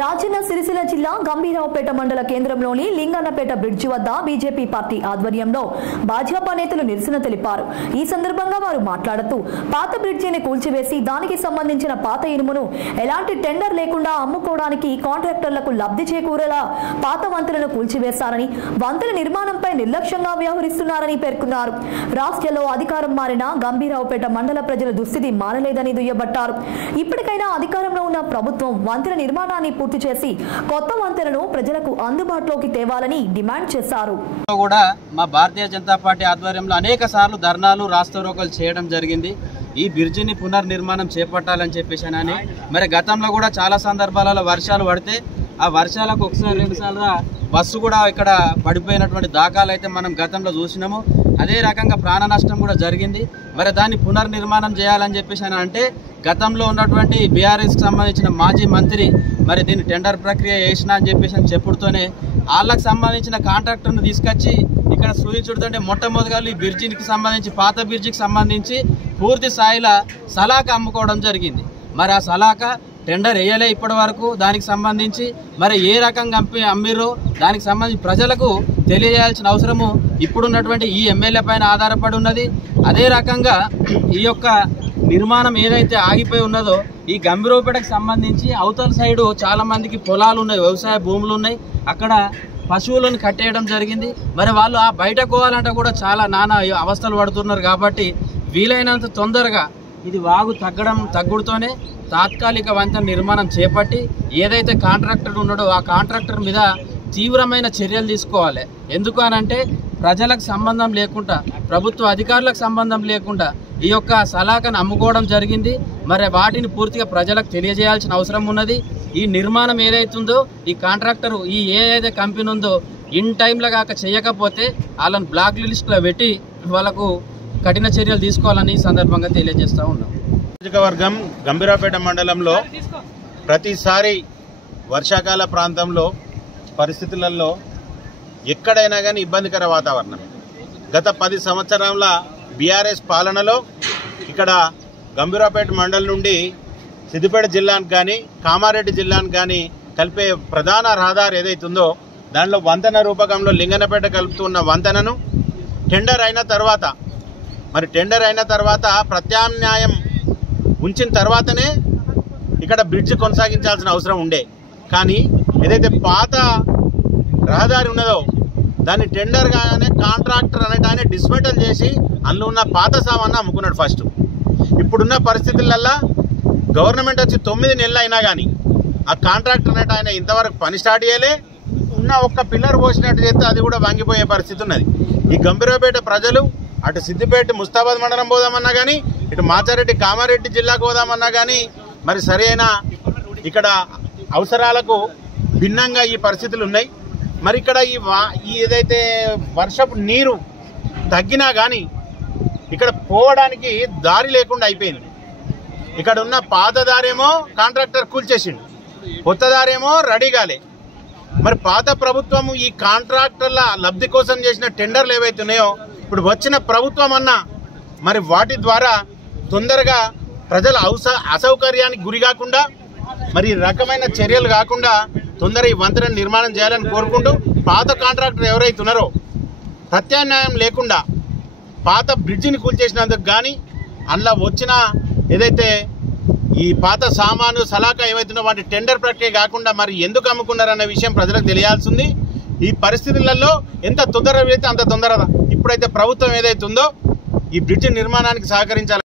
రాజన్న సిరిసిల్ల జిల్లా గంభీరావుపేట మండల కేంద్రంలోని లింగన్నపేట బ్రిడ్జి వద్ద బీజేపీ పార్టీ ఆధ్వర్యంలో భాజపా నేతలు నిరసన తెలిపారు. ఈ సందర్భంగా వారు మాట్లాడుతూ పాత బ్రిడ్జిని కూల్చివేసి దానికి సంబంధించిన పాత ఇనుమును ఎలాంటి టెండర్ లేకుండా అమ్ముకోవడానికి కాంట్రాక్టర్లకు లబ్ధి చేకూరేలా పాత వంతెనను కూల్చివేశారని, వంతెన నిర్మాణంపై నిర్లక్ష్యంగా వ్యవహరిస్తున్నారని పేర్కొన్నారు. రాష్ట్రంలో అధికారం మారినా గంభీరావుపేట మండల ప్రజల దుస్థితి మారలేదని దుయ్యబట్టారు. ఇప్పటికైనా అధికారంలో ఉన్న ప్రభుత్వం వంతెన నిర్మాణాన్ని పూర్తి చేసి కొత్త వంతెనను ప్రజలకు అందుబాటులోకి తేవాలని డిమాండ్ చేశారు. కూడా మా భారతీయ జనతా పార్టీ ఆధ్వర్యంలో అనేక సార్లు ధర్నాలు, రాస్తారోకోలు చేయడం జరిగింది. ఈ బ్రిడ్జిని పునర్నిర్మాణం చేపట్టాలని చెప్పేసానని. మరి గతంలో కూడా చాలా సందర్భాలలో వర్షాలు పడితే ఆ వర్షాలకు ఒకసారి రెండుసార్లు బస్సు కూడా ఇక్కడ పడిపోయినటువంటి దాఖలు అయితే మనం గతంలో చూసినాము. అదే రకంగా ప్రాణ నష్టం కూడా జరిగింది. మరి దాన్ని పునర్నిర్మాణం చేయాలని చెప్పేసి అంటే గతంలో ఉన్నటువంటి బీఆర్ఎస్కి సంబంధించిన మాజీ మంత్రి మరి దీన్ని టెండర్ ప్రక్రియ చేసినా అని చెప్పేసి చెప్పుడుతోనే వాళ్ళకి సంబంధించిన కాంట్రాక్టర్ను తీసుకొచ్చి ఇక్కడ సూచించుడుతుంటే మొట్టమొదటిగా ఈ బ్రిడ్జికి సంబంధించి పాత బ్రిడ్జికి సంబంధించి పూర్తి స్థాయిలో సలాక అమ్ముకోవడం జరిగింది. మరి ఆ సలాక టెండర్ వేయలే ఇప్పటి వరకు. దానికి సంబంధించి మరి ఏ రకంగా అమ్మిరో దానికి సంబంధించి ప్రజలకు తెలియజేయాల్సిన అవసరము ఇప్పుడున్నటువంటి ఈ ఎమ్మెల్యే పైన ఆధారపడి ఉన్నది. అదే రకంగా ఈ యొక్క నిర్మాణం ఏదైతే ఆగిపోయి ఉన్నదో ఈ గంభీరావుపేటకు సంబంధించి అవతల సైడు చాలా మందికి పొలాలు ఉన్నాయి, వ్యవసాయ భూములు ఉన్నాయి. అక్కడ పశువులను కట్టేయడం జరిగింది. మరి వాళ్ళు ఆ బయటకు పోవాలంటే కూడా చాలా నానా అవస్థలు పడుతున్నారు. కాబట్టి వీలైనంత తొందరగా ఇది వాగు తగ్గుడుతోనే తాత్కాలిక వంతెన నిర్మాణం చేపట్టి ఏదైతే కాంట్రాక్టర్ ఉన్నాడో ఆ కాంట్రాక్టర్ మీద తీవ్రమైన చర్యలు తీసుకోవాలి. ఎందుకు అనంటే ప్రజలకు సంబంధం లేకుండా, ప్రభుత్వ అధికారులకు సంబంధం లేకుండా ఈ యొక్క సలాకను అమ్ముకోవడం జరిగింది. మరి వాటిని పూర్తిగా ప్రజలకు తెలియజేయాల్సిన అవసరం ఉన్నది. ఈ నిర్మాణం ఏదైతుందో ఈ కాంట్రాక్టర్ ఈ ఏదైతే కంపెనీ ఉందో ఇన్ టైంలో కాక చేయకపోతే వాళ్ళని బ్లాక్ లిస్ట్లో పెట్టి వాళ్ళకు కఠిన చర్యలు తీసుకోవాలని ఈ సందర్భంగా తెలియజేస్తూ ఉన్నాం. నియోజకవర్గం గంభీరావుపేట మండలంలో ప్రతిసారి వర్షాకాల ప్రాంతంలో పరిస్థితులలో ఎక్కడైనా కానీ ఇబ్బందికర వాతావరణం. గత 10 సంవత్సరాల బీఆర్ఎస్ పాలనలో ఇక్కడ గంభీరావుపేట మండలం నుండి సిద్దిపేట జిల్లాకు కానీ కామారెడ్డి జిల్లాకు కానీ కలిపే ప్రధాన రహదారి ఏదైతుందో దానిలో వంతెన రూపకంలో లింగన్నపేట కలుపుతున్న వంతెనను టెండర్ అయిన తర్వాత ప్రత్యామ్నాయం ఉంచిన తర్వాతనే ఇక్కడ బ్రిడ్జ్ కొనసాగించాల్సిన అవసరం ఉండే. కానీ ఏదైతే పాత రహదారి ఉన్నదో దాన్ని టెండర్ కాగానే కాంట్రాక్టర్ అనేట ఆయన డిస్మెటల్ చేసి అందులో ఉన్న పాత సామాన్ని అమ్ముకున్నాడు ఫస్ట్. ఇప్పుడున్న పరిస్థితులల్లో గవర్నమెంట్ వచ్చి 9 నెలలు అయినా కానీ ఆ కాంట్రాక్టర్ అనేట ఆయన ఇంతవరకు పని స్టార్ట్ చేయలే. ఉన్న ఒక్క పిల్లర్ పోసినట్టు చేస్తే అది కూడా వంగిపోయే పరిస్థితి ఉన్నది. ఈ గంభీరావుపేట ప్రజలు అటు సిద్దిపేట ముస్తాబాద్ మండలం పోదామన్నా కానీ, ఇటు మాచారెడ్డి కామారెడ్డి జిల్లాకు పోదామన్నా కానీ మరి సరైన ఇక్కడ అవసరాలకు భిన్నంగా ఈ పరిస్థితులు ఉన్నాయి. మరి ఇక్కడ ఈ ఏదైతే వర్షపు నీరు తగ్గినా కానీ ఇక్కడ పోవడానికి దారి లేకుండా అయిపోయింది. ఇక్కడ ఉన్న పాత దారేమో కాంట్రాక్టర్ కూల్చేసిండు, కొత్త దారేమో రెడీ కాలే. మరి పాత ప్రభుత్వము ఈ కాంట్రాక్టర్ల లబ్ధి కోసం చేసిన టెండర్లు ఏవైతే ఉన్నాయో ఇప్పుడు వచ్చిన ప్రభుత్వం అన్నా మరి వాటి ద్వారా తొందరగా ప్రజల అసౌకర్యానికి గురి కాకుండా మరి ఈ రకమైన చర్యలు కాకుండా తొందర ఈ వంతెన నిర్మాణం చేయాలని కోరుకుంటూ పాత కాంట్రాక్టర్ ఎవరైతే ఉన్నారో ప్రత్యామ్నాయం లేకుండా పాత బ్రిడ్జిని కూల్చేసినందుకు కానీ అందులో వచ్చిన ఏదైతే ఈ పాత సామాను సలాక ఏవైతుందో వాటి టెండర్ ప్రక్రియ కాకుండా మరి ఎందుకు అమ్ముకున్నారన్న విషయం ప్రజలకు తెలియాల్సింది. ఈ పరిస్థితులలో ఎంత తొందరగా అయితే అంత తొందరగా ఇప్పుడైతే ప్రభుత్వం ఏదైతే ఉందో ఈ బ్రిడ్జి నిర్మాణానికి సహకరించాలి.